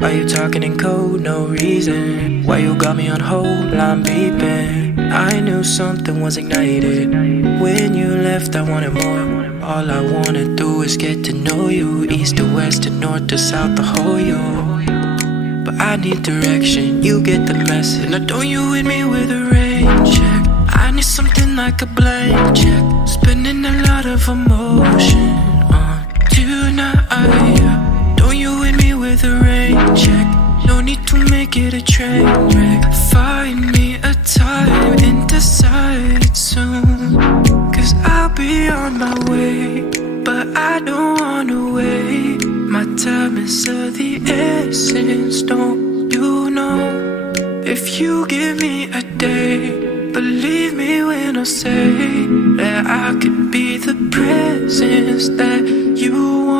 Why you talking in code, no reason? Why you got me on hold, I'm beeping? I knew something was ignited. When you left I wanted more. All I wanna do is get to know you. East to west to north to south, the whole you. But I need direction, you get the message. Now don't you hit me with a rain check. I need something like a blank check. Spending a lot of emotion on tonight. Don't you hit me with a rain check. No need to make it a train wreck. Find me a time and decide soon, cause I'll be on my way. But I don't wanna wait. My time is of the essence, don't you know? If you give me a day, believe me when I say that I could be the presence that you want.